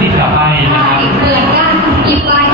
ติดต่อไปนะครับ เหมือนกันอีกลาย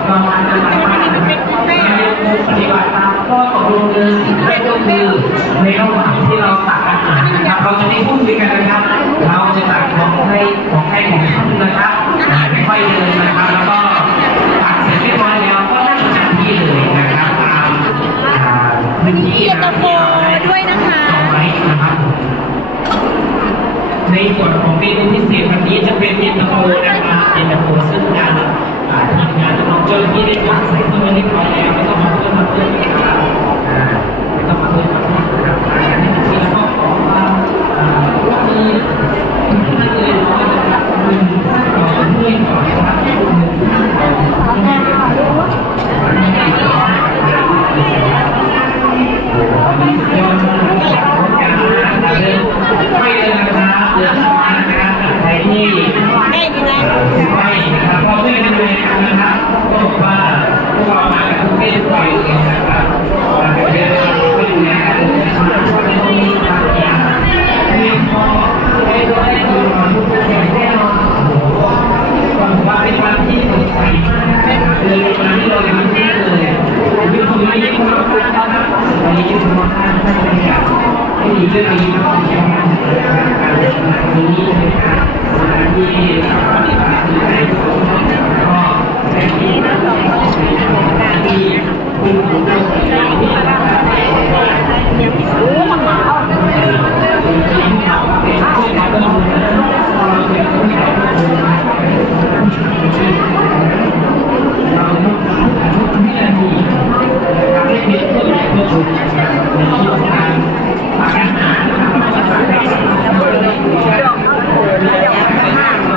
บก็มาจะมาบ้านนะครับมายังคงปฏิบัติตามข้อตกลงเดิมนั่นก็คือในระหว่างที่เราตักอาหารนะครับเราจะไม่พูดคุยกันนะครับ เราจะตักของให้ของให้ของท่านนะครับอ่ค่อยเดินนะครับ แล้วก็ตักเสร็จเรียบร้อยแล้วก็นั่งประจำที่เลยนะครับตามอ่าพื้นที่เย็นตาโฟด้วยนะคะนะครับในส่วนของเมนูพิเศษวันนี้จะเป็นเย็นตาโฟนะครับ ได้ดีนะไม่ครับเพราะเพื่อนกันเลยนะครับก็บอกว่าพวกเรามาทุกเพศทุกวัยเลยนะครับมาเป็นเรื่องก็ดูแลกันเลยนะครับก็จะต้องมีความเพียรเพียงพอให้เราได้ดูควาทุกข์อย่างแน่นอนผมว่าเป็นวันที่สดใสมากนะครับเลยวันที่เรายังไม่ได้เลยมีคนมาเยี่ยมเราท่าครับวันนี้เยี่ยมเราท่านท่านบรรยากาศให้ดีเรื่องนี้